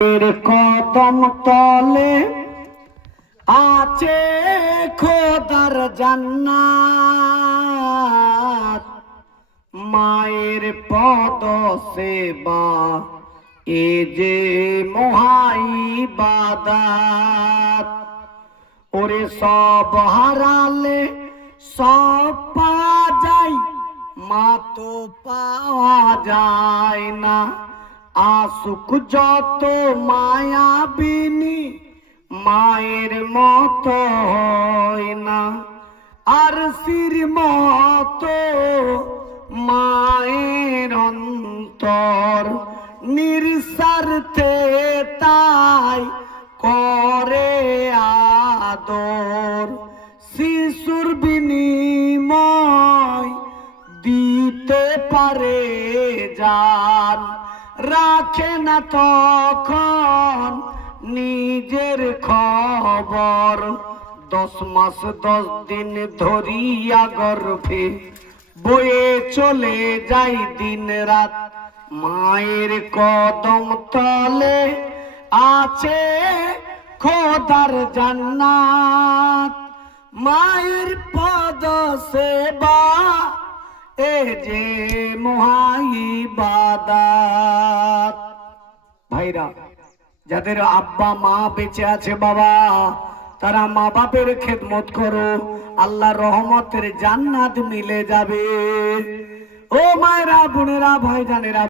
কদম তলে আছে খোদার জান্নাত, মায়ের পদ সেবা এ যে মহাইবাদাত। ওরে সব হারালে সব পাওয়া যায়, মা তো পাওয়া যায় না। আসুক যত মায়াবিনী, মায়ের মতো হয় না। আর সির মতো মায়ের অন্তর নিঃস্বার্থে তাই করে আদর। শিশুর বিনিময় দিতে পারে জান, রাখে না তখন নিজের খবর। 10 মাস 10 দিন ধরিয়া গর্ভে বয়ে চলে যাই দিন রাত, মায়ের কদম তলে আছে খোদার জান্নাত। মায়ের পদ সেবা এ যে মহাইবাদাত। ভাইরা, যাদের আব্বা মা বেঁচে আছে বাবা, তারা মা বাপের খেদমত করো, আল্লাহ রহমতের জান্নাত মিলে যাবে। ও মায়েরা, বোনেরা, ভাইজানেরা।